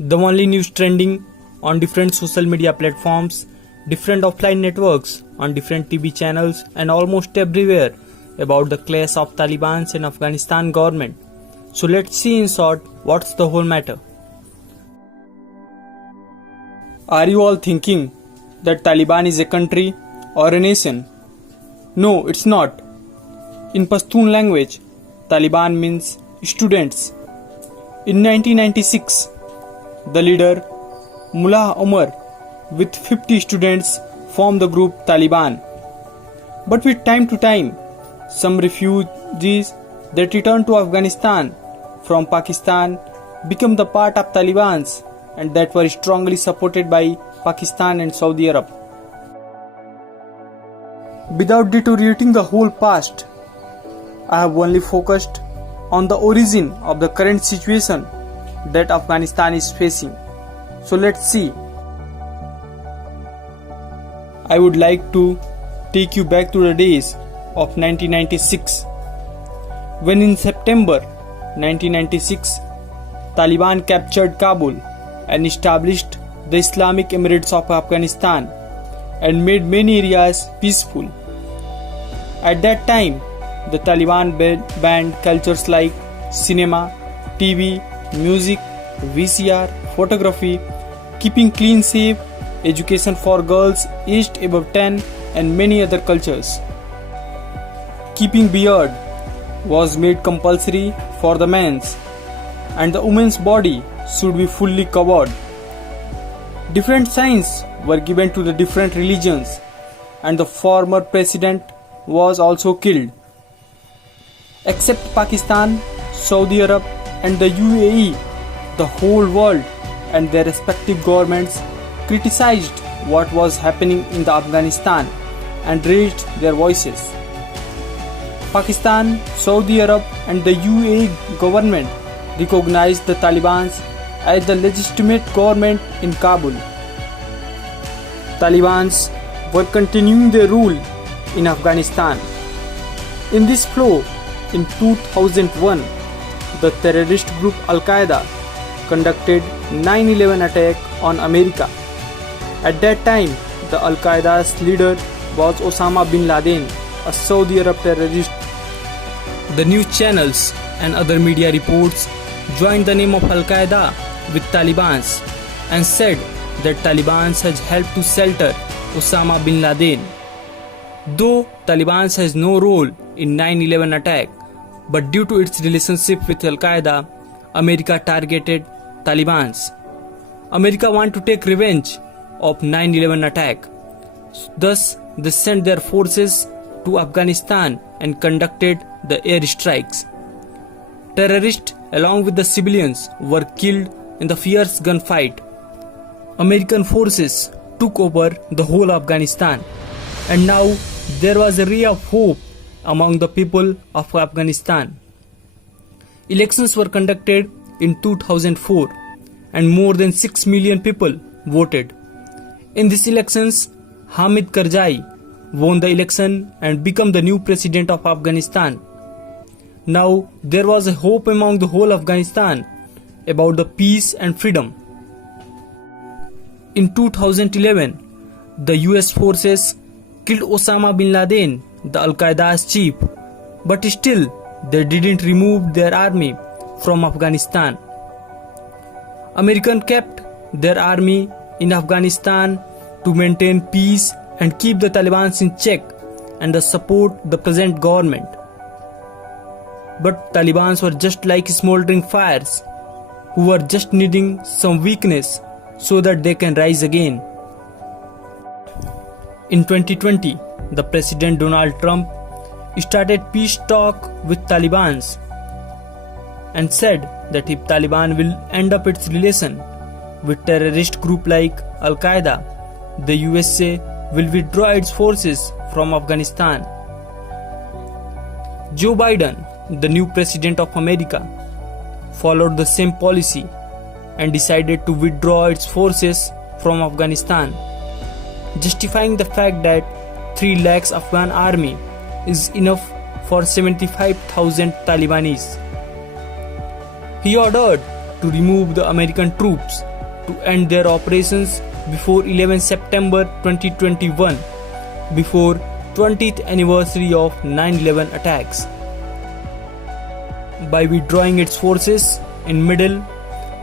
the only news trending on different social media platforms, different offline networks, on different TV channels, and almost everywhere about the clash of Taliban and Afghanistan government. So let's see in short what's the whole matter. Are you all thinking that Taliban is a country or a nation? No, it's not. In Pashtun language, Taliban means students. In 1996, the leader Mullah Omar with 50 students formed the group Taliban. But with time to time, some refugees that returned to Afghanistan from Pakistan became the part of Taliban and that were strongly supported by Pakistan and Saudi Arab. Without deteriorating the whole past, I have only focused on the origin of the current situation that Afghanistan is facing. So let's see. I would like to take you back to the days of 1996, when in September 1996, Taliban captured Kabul and established the Islamic Emirates of Afghanistan and made many areas peaceful. At that time, the Taliban banned cultures like cinema, TV, music, VCR, photography, keeping clean safe, education for girls aged above 10 and many other cultures. Keeping beard was made compulsory for the men's and the women's body should be fully covered. Different signs were given to the different religions and the former president was also killed. Except Pakistan, Saudi Arab and the UAE, the whole world and their respective governments criticized what was happening in the Afghanistan and raised their voices. Pakistan, Saudi Arab and the UAE government recognized the Taliban as the legitimate government in Kabul. Taliban were continuing their rule in Afghanistan. In this flow, in 2001, the terrorist group Al-Qaeda conducted 9/11 attack on America. At that time, the Al-Qaeda's leader was Osama bin Laden, a Saudi Arab terrorist. The news channels and other media reports joined the name of Al-Qaeda with Taliban and said that Taliban has helped to shelter Osama bin Laden. Though Taliban has no role in 9/11 attack, but due to its relationship with Al-Qaeda, America targeted Taliban. America wanted to take revenge of 9/11 attack. Thus, they sent their forces to Afghanistan and conducted the air strikes. Terrorists along with the civilians were killed in the fierce gunfight. American forces took over the whole Afghanistan, and now there was a ray of hope among the people of Afghanistan. Elections were conducted in 2004 and more than 6 million people voted. In these elections, Hamid Karzai won the election and became the new president of Afghanistan. Now there was a hope among the whole Afghanistan about the peace and freedom. In 2011, the US forces killed Osama bin Laden, the Al-Qaeda's chief, but still they didn't remove their army from Afghanistan. Americans kept their army in Afghanistan to maintain peace and keep the Taliban in check and to support the present government. But Taliban were just like smoldering fires who were just needing some weakness so that they can rise again. In 2020, the President Donald Trump started peace talk with Taliban and said that if Taliban will end up its relation with terrorist group like Al-Qaeda, the USA will withdraw its forces from Afghanistan. Joe Biden, the new president of America, followed the same policy and decided to withdraw its forces from Afghanistan, justifying the fact that 3 lakhs Afghan army is enough for 75,000 Talibanis. He ordered to remove the American troops to end their operations before 11 September 2021, before 20th anniversary of 9/11 attacks. By withdrawing its forces in middle,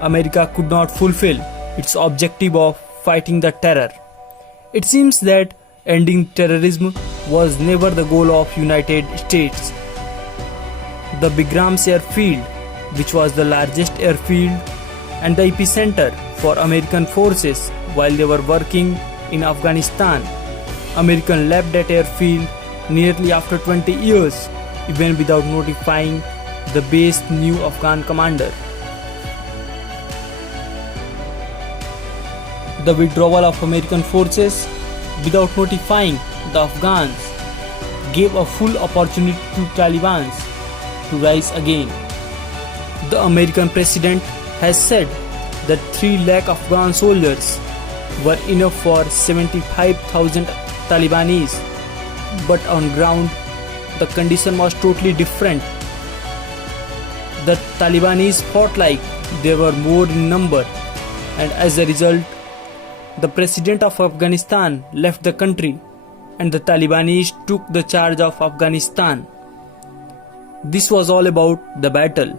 America could not fulfill its objective of fighting the terror. It seems that ending terrorism was never the goal of United States. The Bagrams airfield, which was the largest airfield and the epicenter for American forces while they were working in Afghanistan, American left that airfield nearly after 20 years, even without notifying the base's new Afghan commander. The withdrawal of American forces without notifying the Afghans gave a full opportunity to Taliban to rise again. The American president has said that 3 lakh Afghan soldiers were enough for 75,000 Talibanis, but on ground the condition was totally different. The Talibanis fought like they were more in number, and as a result, the president of Afghanistan left the country and the Talibanis took the charge of Afghanistan. This was all about the battle.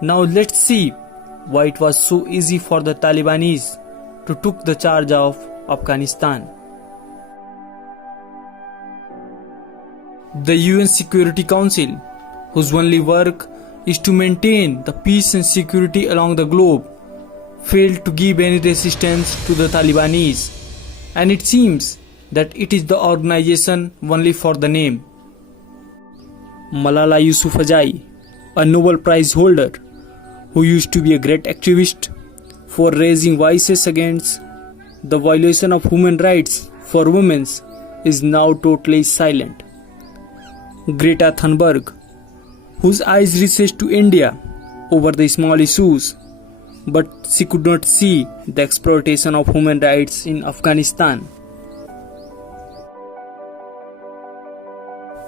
Now let's see why it was so easy for the Talibanis to take the charge of Afghanistan. The UN Security Council, whose only work is to maintain the peace and security along the globe, failed to give any resistance to the Talibanis, and it seems that it is the organization only for the name. Malala Yousafzai, a Nobel Prize holder who used to be a great activist for raising voices against the violation of human rights for women, is now totally silent. Greta Thunberg, whose eyes reached to India over the small issues, but she could not see the exploitation of human rights in Afghanistan.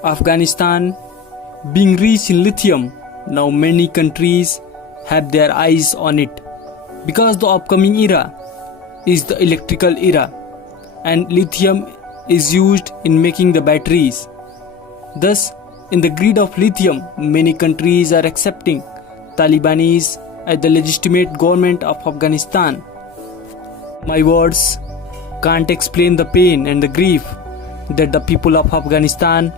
Afghanistan being rich in lithium, now many countries have their eyes on it because the upcoming era is the electrical era and lithium is used in making the batteries. Thus, in the greed of lithium, many countries are accepting Talibanis as the legitimate government of Afghanistan. My words can't explain the pain and the grief that the people of Afghanistan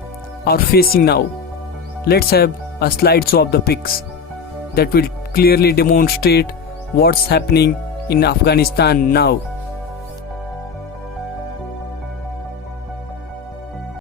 are facing now. Let's have a slideshow of the pics that will clearly demonstrate what's happening in Afghanistan now.